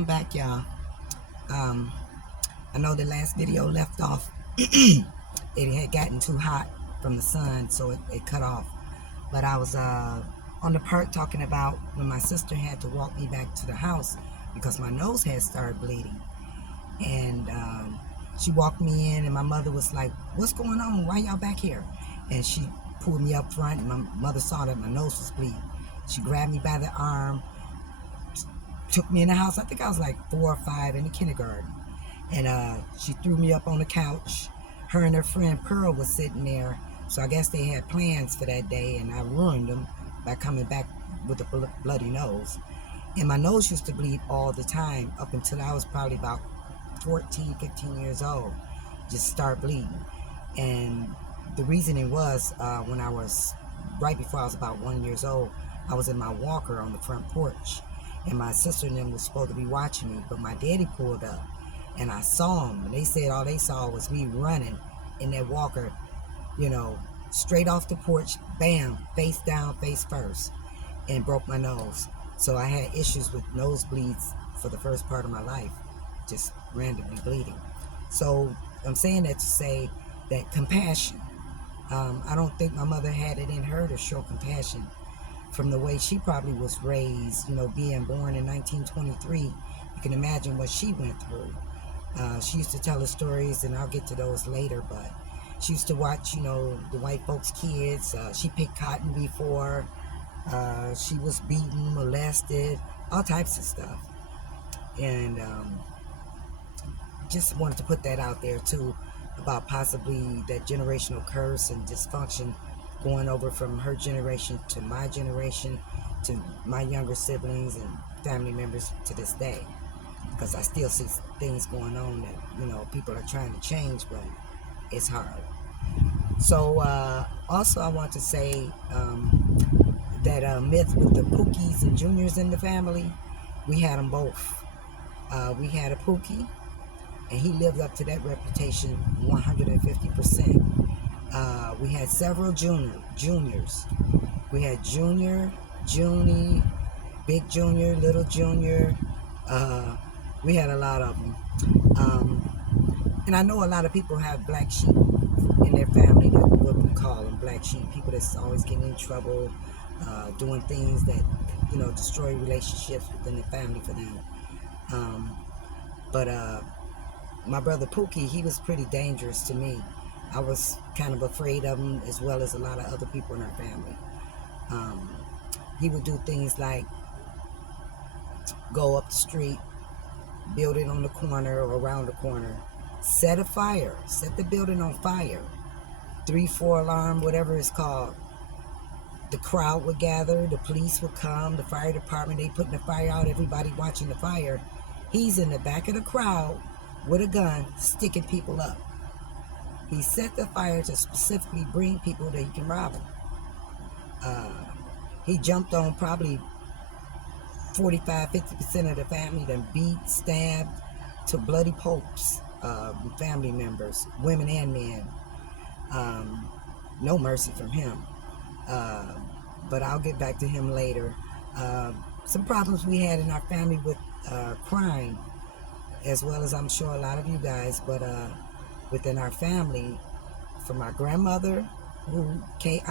I'm back, y'all. Um, I know the last video left off. It had gotten too hot from the sun, so it cut off. But I was on the part talking about when my sister had to walk me back to the house because my nose had started bleeding. And she walked me in, and my mother was like, "What's going on? Why y'all back here?" And she pulled me up front, and my mother saw that my nose was bleeding. She grabbed me by the arm, took me in the house. I think I was like 4 or 5 in the kindergarten. And she threw me up on the couch. Her and her friend Pearl was sitting there. So I guess they had plans for that day, and I ruined them by coming back with a bloody nose. And my nose used to bleed all the time up until I was probably about 14, 15 years old. Just start bleeding. And the reasoning was when I was, right before I was about 1 year old, I was in my walker on the front porch. And my sister and them was supposed to be watching me, but my daddy pulled up. And I saw them, and they said all they saw was me running in that walker, straight off the porch, bam, face down, face first, and broke my nose. So I had issues with nosebleeds for the first part of my life, just randomly bleeding. So I'm saying that to say that compassion. I don't think my mother had it in her to show compassion from the way she probably was raised, being born in 1923. You can imagine what she went through. She used to tell us stories, and I'll get to those later, but she used to watch, the white folks' kids. She picked cotton before. She was beaten, molested, all types of stuff. And just wanted to put that out there, too, about possibly that generational curse and dysfunction going over from her generation to my generation, to my younger siblings and family members to this day. Because I still see things going on that, people are trying to change, but it's hard. So also I want to say that myth with the Pookies and Juniors in the family, we had them both. We had a Pookie, and he lived up to that reputation 150%. We had several juniors. We had Junior, Junie, Big Junior, Little Junior. We had a lot of them. And I know a lot of people have black sheep in their family, what we call them, black sheep, people that's always getting in trouble, doing things that, destroy relationships within the family for them. But my brother Pookie, he was pretty dangerous to me. I was kind of afraid of him, as well as a lot of other people in our family. He would do things like go up the street, build it on the corner or around the corner, set the building on fire, 3-4 alarm, whatever it's called. The crowd would gather, the police would come, the fire department, they putting the fire out, everybody watching the fire. He's in the back of the crowd with a gun, sticking people up. He set the fire to specifically bring people that he can rob them. He jumped on probably 45-50% of the family, then beat, stabbed to bloody pulps, family members, women and men. No mercy from him. But I'll get back to him later. Some problems we had in our family with crime, as well as I'm sure a lot of you guys, but within our family, from my grandmother, who killed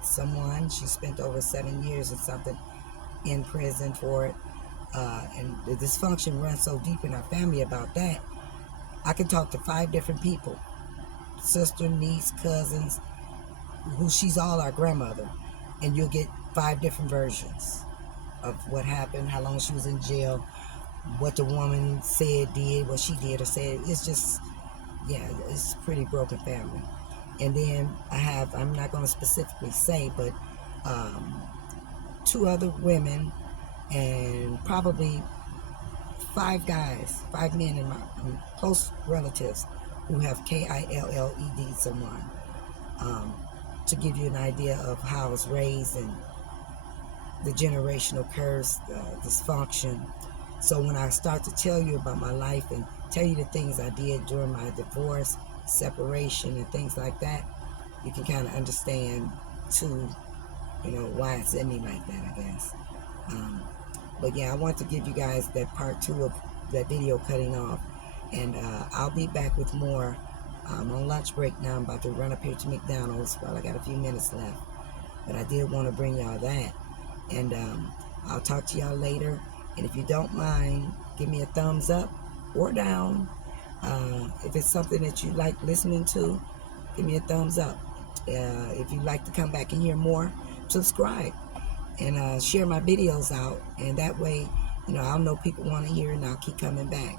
someone. She spent over 7 years or something in prison for it. And the dysfunction runs so deep in our family about that. I can talk to 5 different people, sister, niece, cousins, who she's all our grandmother, and you'll get 5 different versions of what happened, how long she was in jail, what the woman said, did, what she did or said. It's just, it's a pretty broken family. And then I'm not going to specifically say, but 2 other women and probably 5 men in my close relatives who have killed someone. To give you an idea of how I was raised and the generational curse, dysfunction. So when I start to tell you about my life and tell you the things I did during my divorce, separation, and things like that, you can kind of understand too, why it's in me like that, I guess. But yeah, I want to give you guys that part 2 of that video cutting off. And I'll be back with more. I'm on lunch break now. I'm about to run up here to McDonald's while I got a few minutes left. But I did want to bring y'all that. And I'll talk to y'all later. And if you don't mind, give me a thumbs up or down. If it's something that you like listening to, give me a thumbs up. If you'd like to come back and hear more, subscribe and share my videos out. And that way, I'll know people want to hear and I'll keep coming back.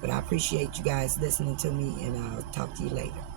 But I appreciate you guys listening to me, and I'll talk to you later.